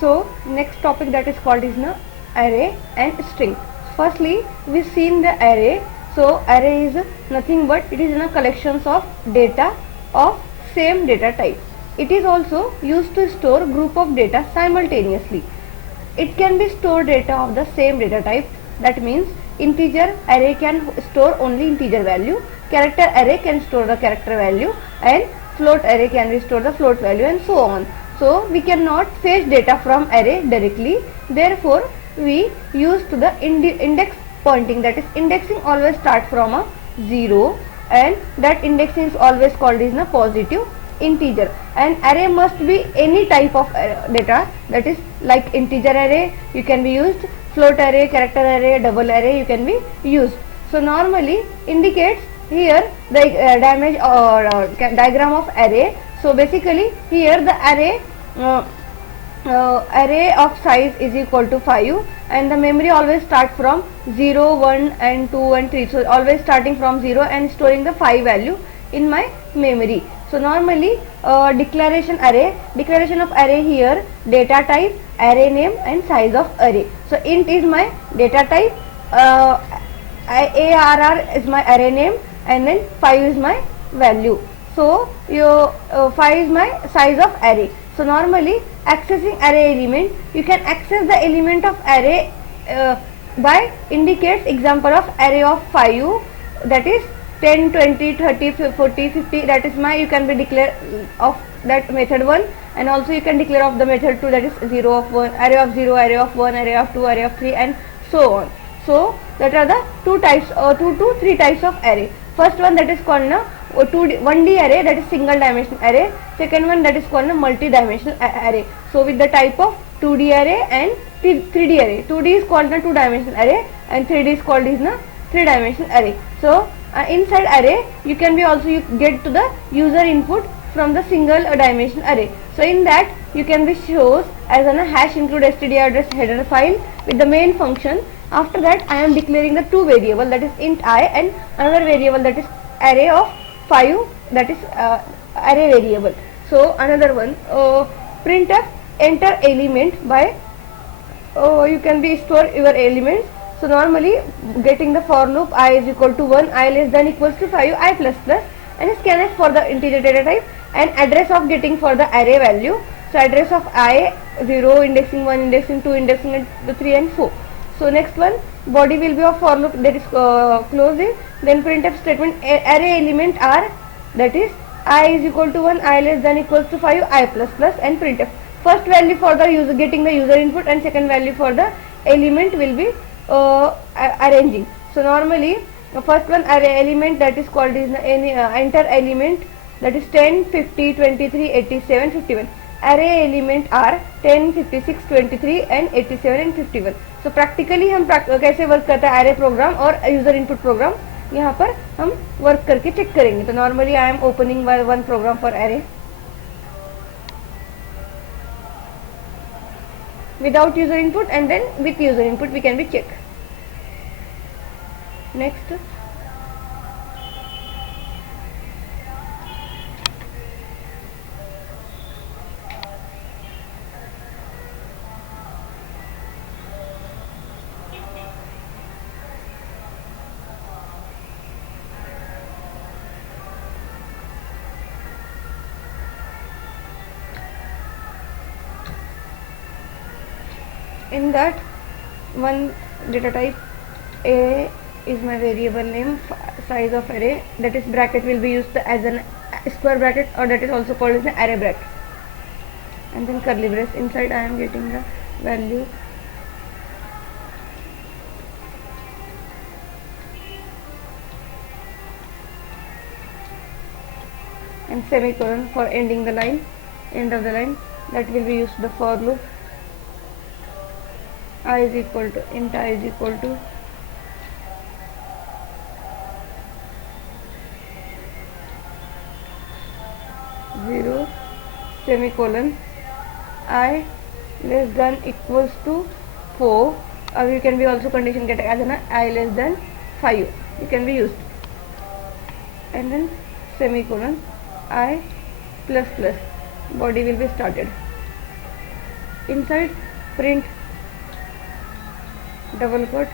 So next topic that is called is na array and string. Firstly, we seen the array. So array is nothing but it is a collections of data of same data type. It is also used to store group of data simultaneously. It can be store data of the same data type. That means integer array can store only integer value, character array can store the character value, and float array can restore the float value, and so on. So we cannot fetch data from array directly. Therefore we use to the index pointing, that is indexing always start from a 0, and that indexing is always called is a positive integer. And array must be any type of data, that is like integer array you can be used, float array, character array, double array you can be used. So normally indicates here the damage or diagram of array. So basically here the array of size is equal to 5, and the memory always start from 0, 1 and 2 and 3. So always starting from 0 and storing the 5 value in my memory. So normally declaration of array here, data type, array name and size of array. So int is my data type, ARR is my array name, and then 5 is my value. So your 5 is my size of array. So normally accessing array element, you can access the element of array by indicates example of array of 5, that is 10, 20, 30, 40, 50, that is my, you can be declare of that method 1, and also you can declare of the method 2, that is 0 of 1, array of 0, array of 1, array of 2, array of 3 and so on. So that are the 2 to 3 types of array. First one that is called 1D array, that is single dimensional array. Second one that is called a multi-dimensional array. So with the type of 2D array and 3D array. 2D is called a 2-dimensional array and 3D is called is a 3-dimensional array. So inside array you can be also you get to the user input from the single dimensional array. So in that you can be shows as a hash include std address header file with the main function. After that I am declaring the 2 variable, that is int I, and another variable that is array of 5, that is array variable. So another one printf enter element by you can be store your elements. So normally getting the for loop I is equal to 1, I less than equals to 5, I plus plus, and scanf for the integer data type, and address of getting for the array value. So address of I 0, indexing 1, indexing 2, indexing 3 and 4. So next one body will be of for loop, that is closing. Then printf statement array element are, that is I is equal to 1, I less than equals to 5, I plus plus, and printf first value for the user getting the user input and second value for the element will be arranging. So normally first one array element, that is called is enter element, that is 10, 50, 23, 87, 51. Array element are 10, 56, 23 and 87 and 51. So practically हम कैसे work करता है array program और user input program, यहाँ पर हम work करके check करेंगे. तो normally I am opening one program for array. Without user input and then with user input we can be check. Next in that one data type a is my variable name, size of array, that is bracket will be used as an square bracket, or that is also called as an array bracket, and then curly brace. Inside I am getting the value and semicolon for ending the line, end of the line. That will be used the for loop. I is equal to int I is equal to zero semicolon I less than equals to 4, or you can be also condition get as an I less than 5, you can be used, and then semicolon I plus plus, body will be started. inside print double quote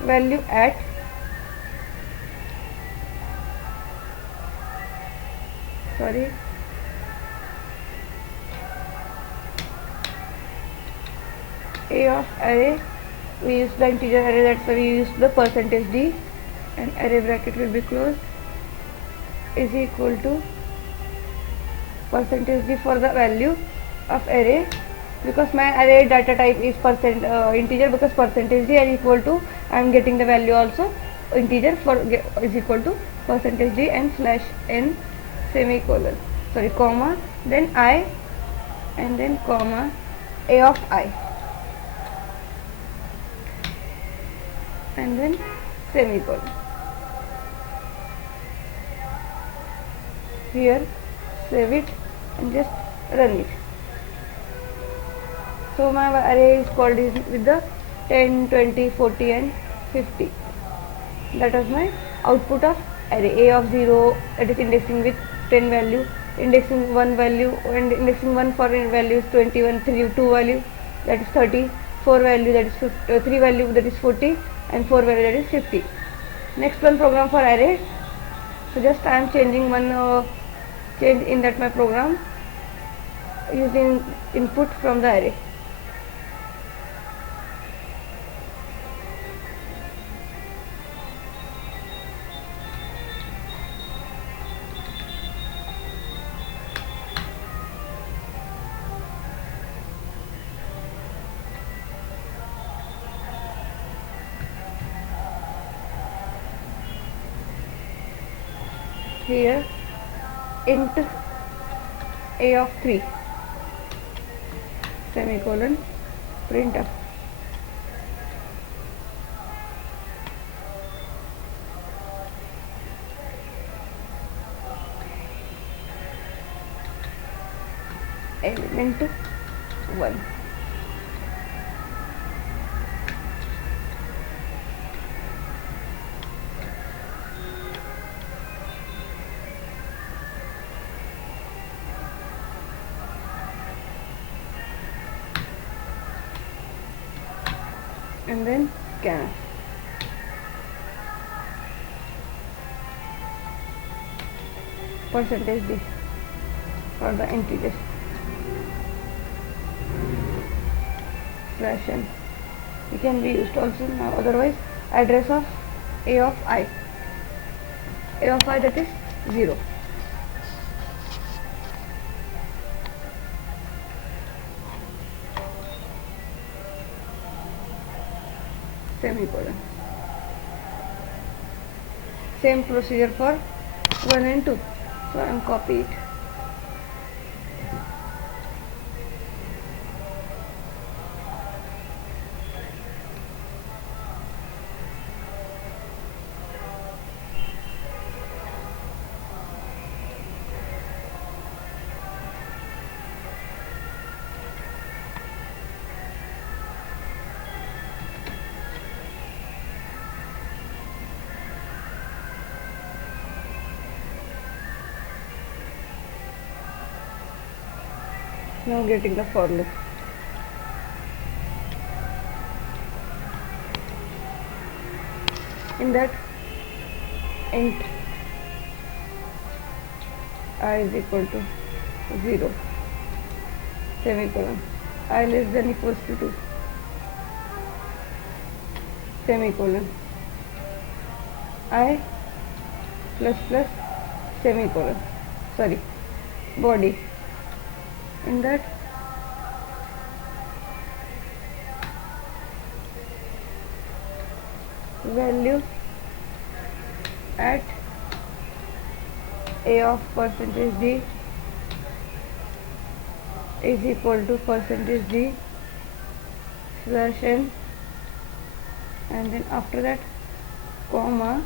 value at sorry a of array, we use the integer array, that's why we use the percentage d, and array bracket will be closed, is equal to percentage d for the value of array, because my array data type is integer, because percentage d are equal to, I am getting the value also integer for is equal to percentage d and slash n semicolon, sorry, comma, then I, and then comma a of I, and then semicolon. Here save it and just run it. So my array is called with the 10, 20, 40 and 50. That was my output of array. A of 0, that is indexing with 10 value, indexing 1 value, and indexing 1 for value is 21, 2 value that is 30, 4 value that is 50, 3 value that is 40, and 4 value that is 50. Next one, program for array. So just I am changing one change in that my program using input from the array. Here int a of 3 semicolon printf, element 1. And then scanf. Percentage d for the integer, slash n. It can be used also now, otherwise address of a of I, that is 0. Semicolon. Same procedure for 1 and 2. So I am copy it. Now getting the for loop. In that int I is equal to 0 semicolon, I less than equals to 2 semicolon, I plus plus semicolon, sorry, body. In that value at a of percentage d is equal to percentage d slash n, and then after that comma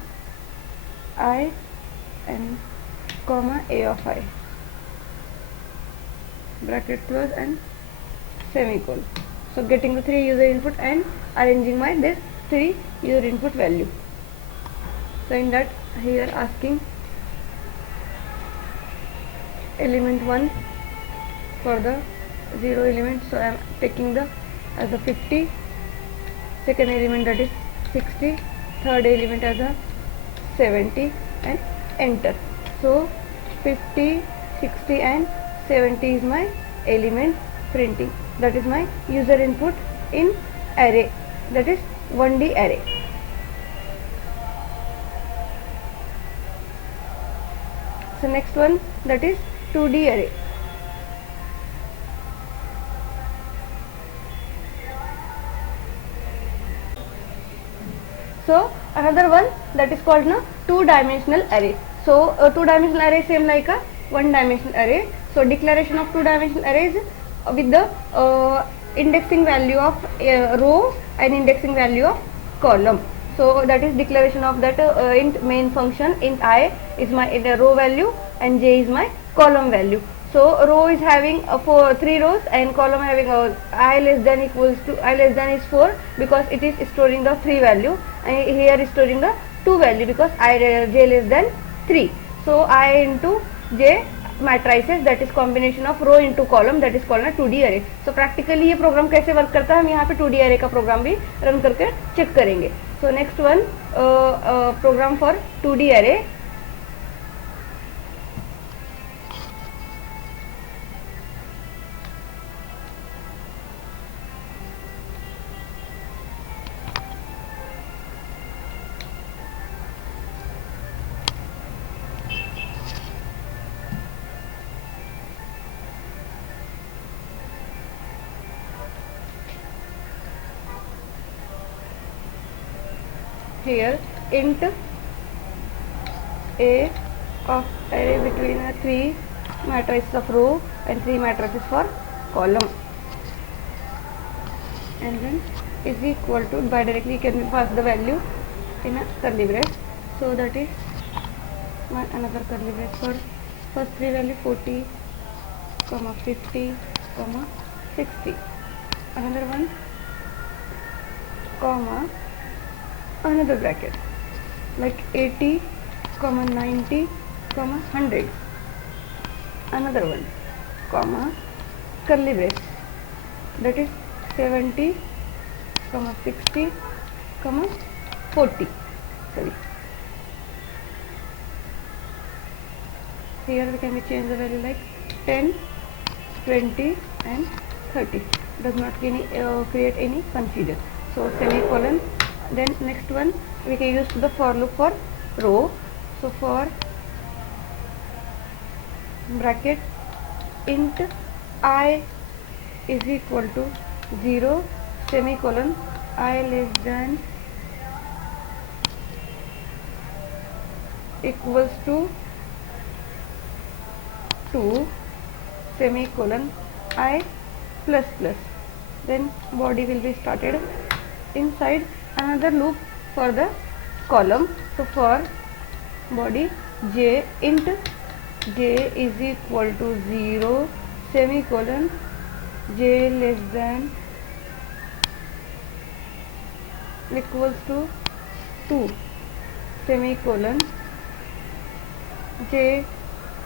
I and comma a of I, bracket close and semicolon. So getting the 3 user input and arranging my this 3 user input value. So in that here asking element 1 for the 0 element, so I am taking the as a 50, second element that is 60, third element as a 70 and enter. So 50, 60 and 70 is my element printing, that is my user input in array, that is 1D array. So next one, that is 2D array. So another one that is called na two-dimensional array. So two-dimensional array same like a one-dimensional array. So declaration of two-dimensional arrays with the indexing value of row and indexing value of column. So that is declaration of that int main function. Int I is my row value and j is my column value. So row is having 3 rows and column having I less than equals to I less than is 4 because it is storing the 3 value, and here is storing the 2 value because I j less than 3. So I into j matrices, that is combination of row into column, that is called a 2D array. So practically ये programme कैसे work करता है हम यहाँ पे 2D array का programme भी run करके चेक करेंगे. So next one program for 2D array. Here int a of array between 3 matrices of row and 3 matrices for column, and then is equal to, by directly can we pass the value in a curly brace. So that is my another curly brace for first 3 value 40, 50, 60, another one comma another bracket like 80, 90, 100, another one comma curly brace, that is 70, 60, 40. Sorry, here we can change the value like 10, 20 and 30, does not create any confusion. So semicolon. Then next one we can use the for loop for row. So for bracket int I is equal to 0 semicolon I less than equals to 2 semicolon I plus plus, then body will be started inside another loop for the column. So for body j int j is equal to 0 semicolon j less than equals to 2 semicolon j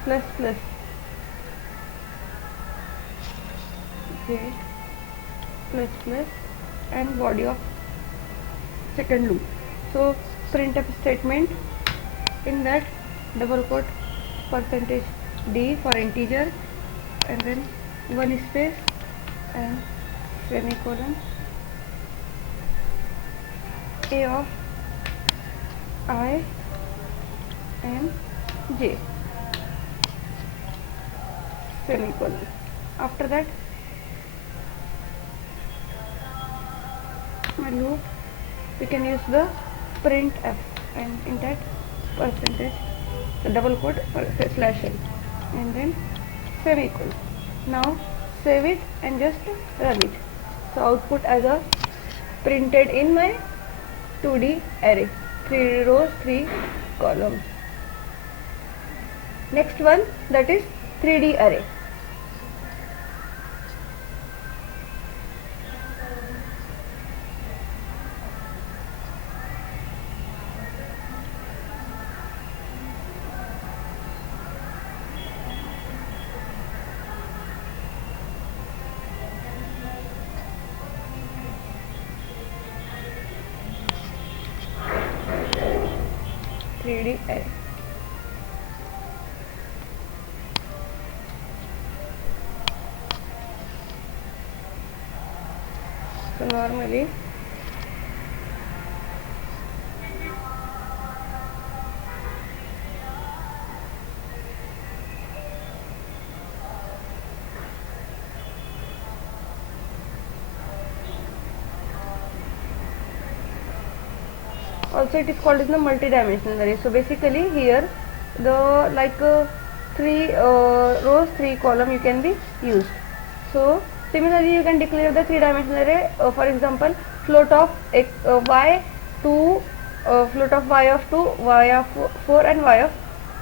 plus plus j plus plus and body of second loop. So printf statement, in that double quote percentage d for integer and then one space and semicolon a of I and j semicolon. After that my loop we can use the printf, and in that percentage the double quote slash n and then semicolon. Now save it and just run it. So output as a printed in my 2D array, 3 rows 3 columns. Next one, that is 3D array. 3D array. So normally also it is called as the multi-dimensional array. So basically here the three rows, three column you can be used. So similarly you can declare the three-dimensional array. For example, float of y 2, float of y of 2, y of 4 and y of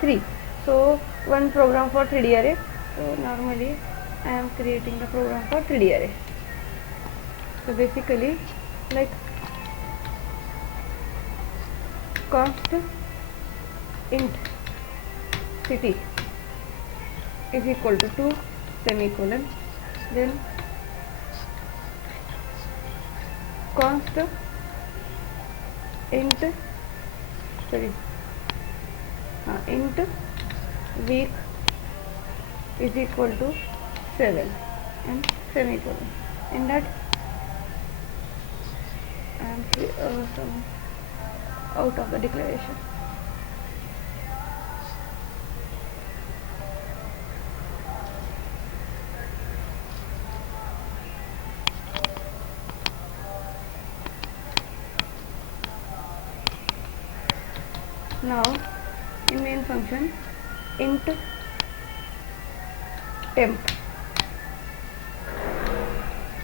3. So one program for 3D array. So normally I am creating the program for 3D array. So basically like const int city is equal to 2 semicolon, then const int int week is equal to 7 and semicolon. In that I am some out of the declaration. Now in main function int temp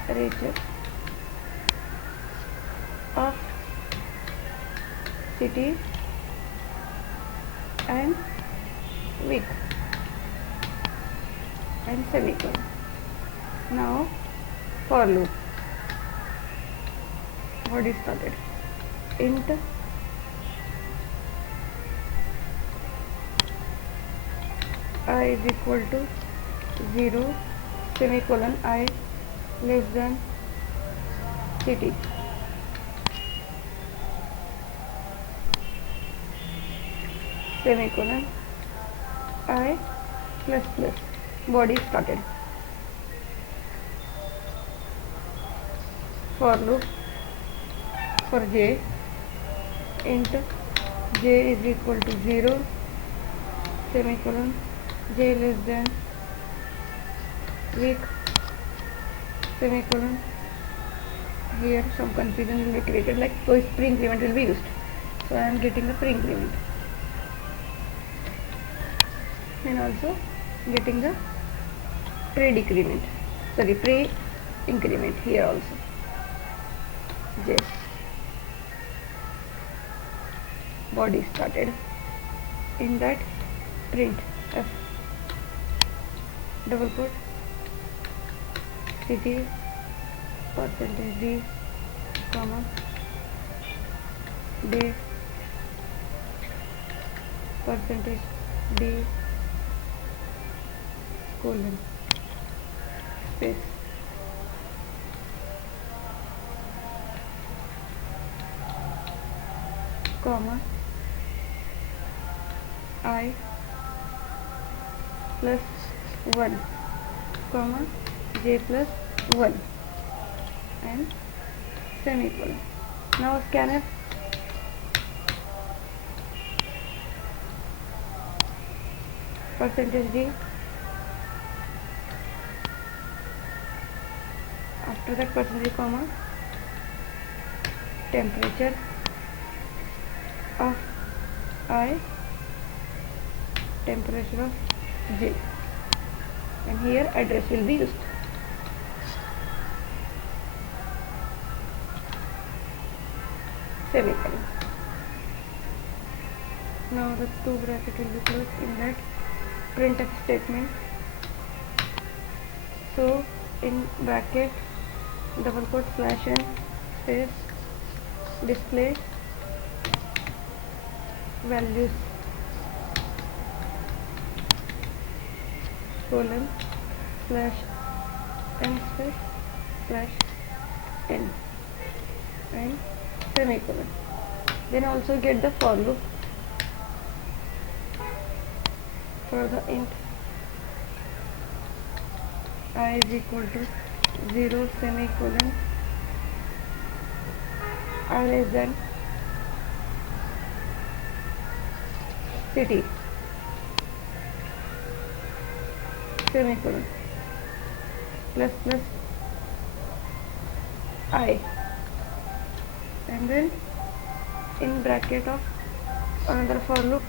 region of city and week and semicolon. Now for loop, what is started? Int I is equal to 0 semicolon I less than city. Semicolon I plus plus body started. For loop for j, int j is equal to 0 semicolon j less than week semicolon. Here some confusion will be created, like so pre-increment will be used. So I am getting the pre-increment and also getting the pre-decrement, sorry pre-increment here also. J body started. In that print f double quote city percentage d comma date percentage d colon space comma I plus 1 comma j plus 1 and semicolon. Now scanf percentage d, after that percentage comma temperature of I, temperature of j, and here address will be used. Semicolon. Now the two bracket will be closed. In that printf statement, so in bracket double quote slash n space display values colon slash n space slash n and semicolon. Then also get the for loop for the int I is equal to 0 semicolon I less than city semicolon plus plus I, and then in bracket of another for loop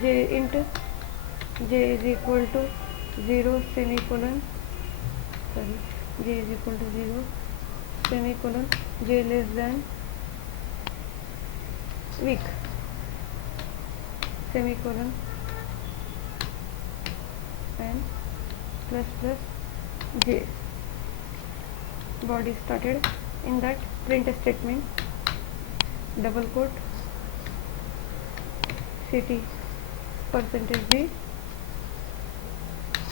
j into j is equal to 0 semicolon j is equal to 0 semicolon j less than week semicolon and plus plus j. Body started in that print statement double quote city percentage d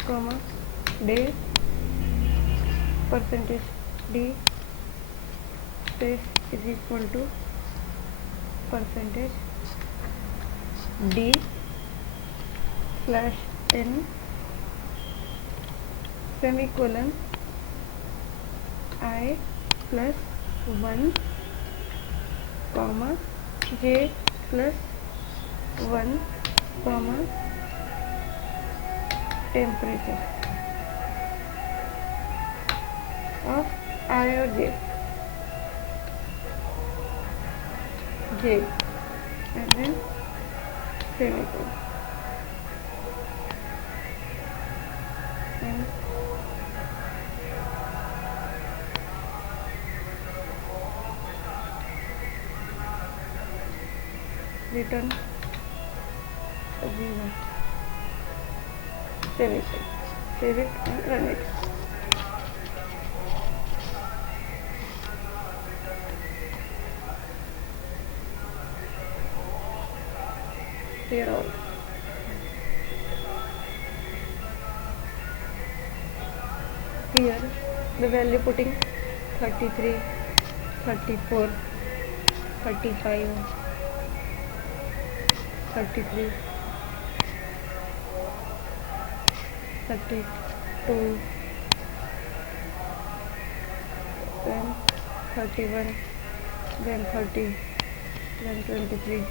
comma day percentage d space is equal to percentage d slash n semicolon I plus 1 comma j plus 1 comma temperature of I or j and then semicolon and return 0 save it and run it. Here all here the value putting 33 34 35 33 32 then 31 then 30 then 23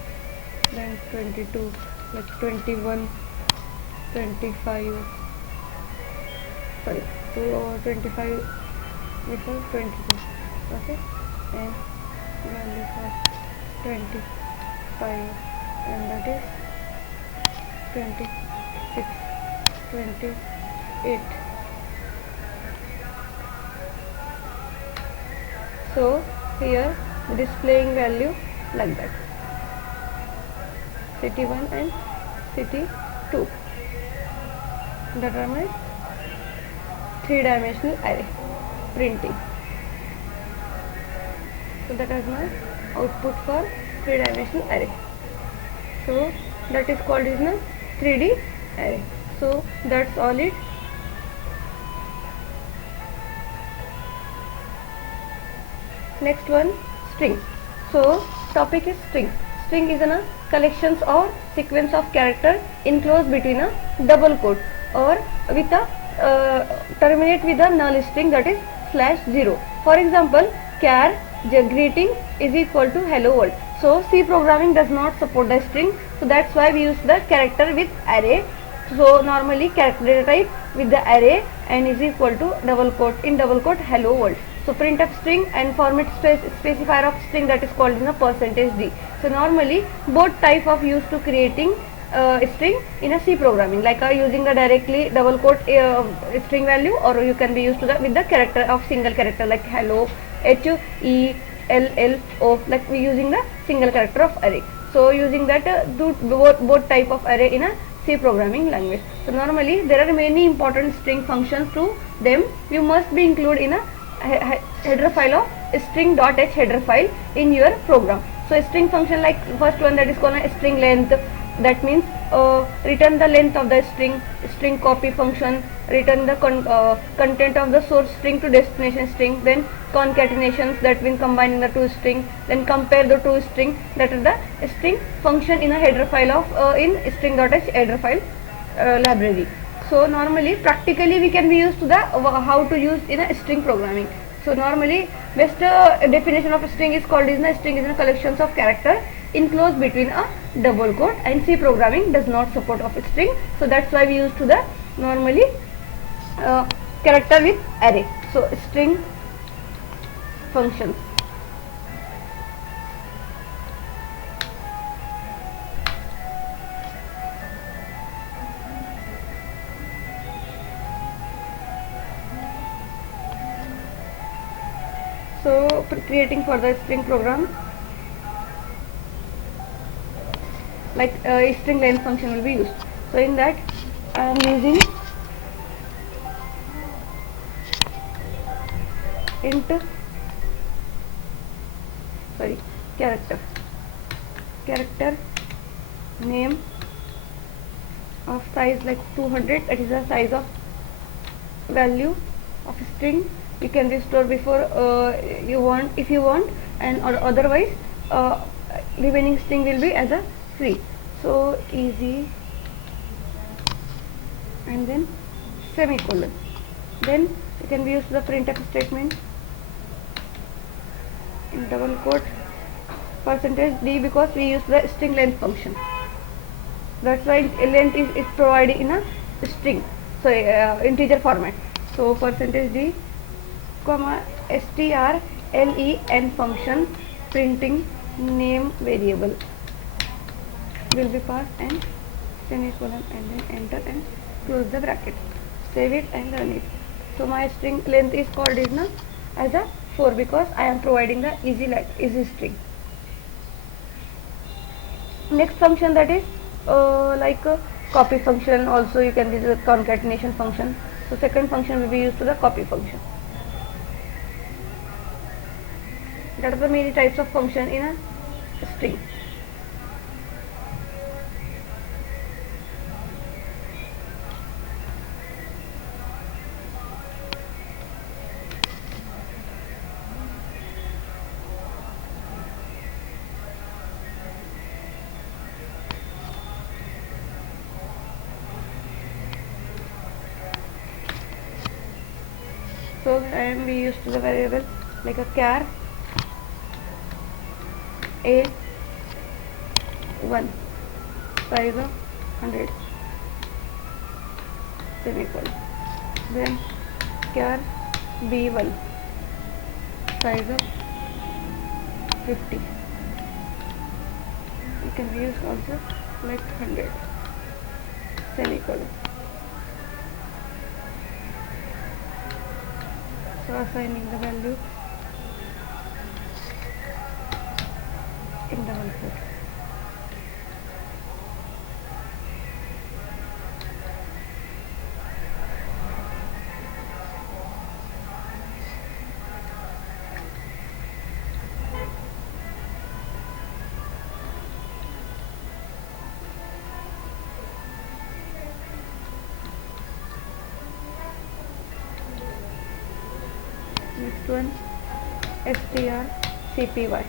then 22 like 21 25 sorry 25 before 22 okay and value for 25 and that is 26 28 so here displaying value like that city 1 and city 2 that are my 3-dimensional array printing. So that is my output for 3-dimensional array. So that is called is a 3D array. So that's all it. Next one, string. So topic is string. String is a collections or sequence of character enclosed between a double quote or with a terminate with a null string that is /0. For example, char greeting is equal to hello world. So C programming does not support the string, so that's why we use the character with array. So normally character data type with the array and is equal to double quote in double quote hello world. So printf string and format specifier of string that is called in a %d. So normally both type of used to creating string in a C programming, like using the directly double quote string value, or you can be used to the with the character of single character like hello HELLO, like we using the single character of array. So using that do both type of array in a C programming language. So normally there are many important string functions to them. You must be include in a header file of string.h header file in your program. So string function like first one that is called a string length, that means return the length of the string copy function, return the content of the source string to destination string, then concatenations that means combining the two string, then compare the two string, that is the string function in a header file of in string.h header file library. So normally practically we can be used to the how to use in a string programming. So normally best definition of a string is called is a string is a collections of character enclosed between a double quote, and C programming does not support of a string, so that's why we use to the normally character with array. So string functions. So creating for the string program, like a string length function will be used. So in that I am using int character name of size like 200, that is the size of value of string. You can restore before you want, if you want, and or otherwise remaining string will be as a free. So easy, and then semicolon. Then you can be used the printf statement in double quote percentage d, because we use the string length function. That's why length is provided in a string, so integer format. So percentage d comma strlen function printing name variable will be passed, and semicolon, and then enter and close the bracket. Save it and run it. So my string length is called is now as a 4 because I am providing the easy string. Next function, that is like a copy function. Also you can use the concatenation function. So second function will be used to the copy function. That are the many types of function in a string. So and we used to the variable like a char a1 size of 100 semicolon, then char b1 size of 50. You can use also like 100 semicolon. So assigning the value in double quote. Next one, strcpy.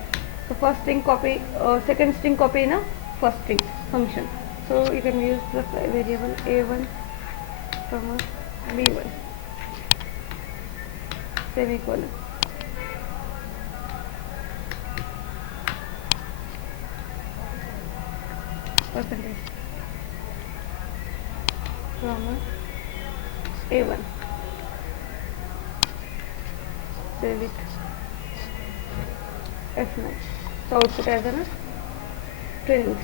So first string copy, second string copy in a first string function. So you can use the variable a1 comma b1 semicolon. Percentage comma a1. Save it. F9. So output as a string.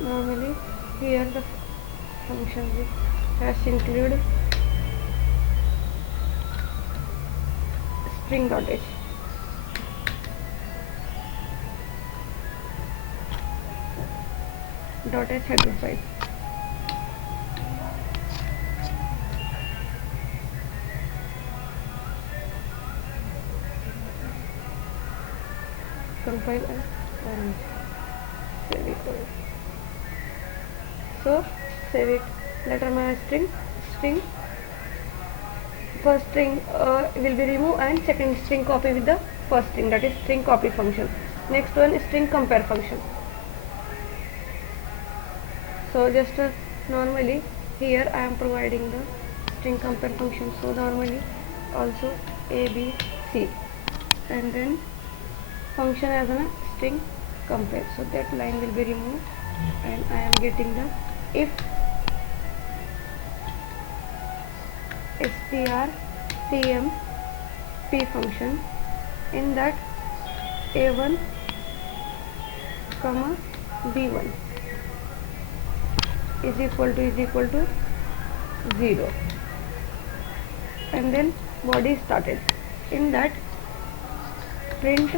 Normally here the function with hash include string.h. .h header file. Compile and run it. semicolon. So save it. Later my string first string will be removed and second string copy with the first string, that is string copy function. Next one is string compare function. So just normally here I am providing the string compare function. So normally also a b c and then function as a string compare. So that line will be removed and I am getting the if strcmp function in that a1 comma b1 is equal to 0 and then body started. In that print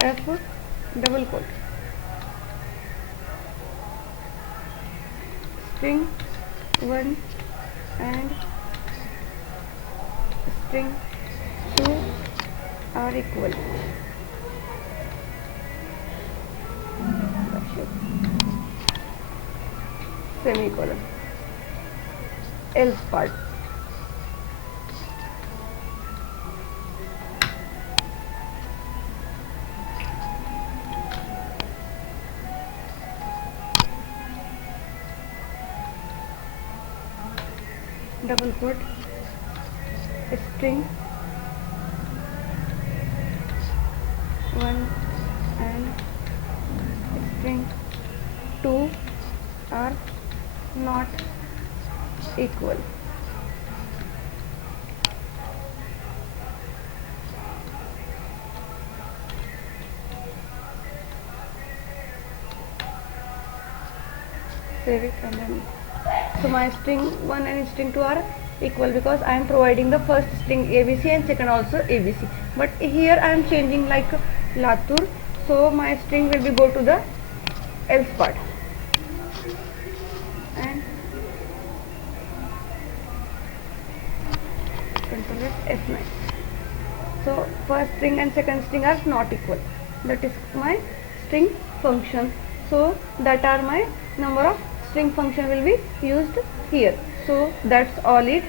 f double quote string 1 and string 2 are equal. Semicolon. Else part. Double quote string 1 and string 2 are not equal. Save it and then so my string 1 and string 2 are equal because I am providing the first string ABC and second also ABC, but here I am changing like Latur, so my string will be go to the else part and control F9. So first string and second string are not equal, that is my string function. So that are my number of string function will be used here. So that's all it.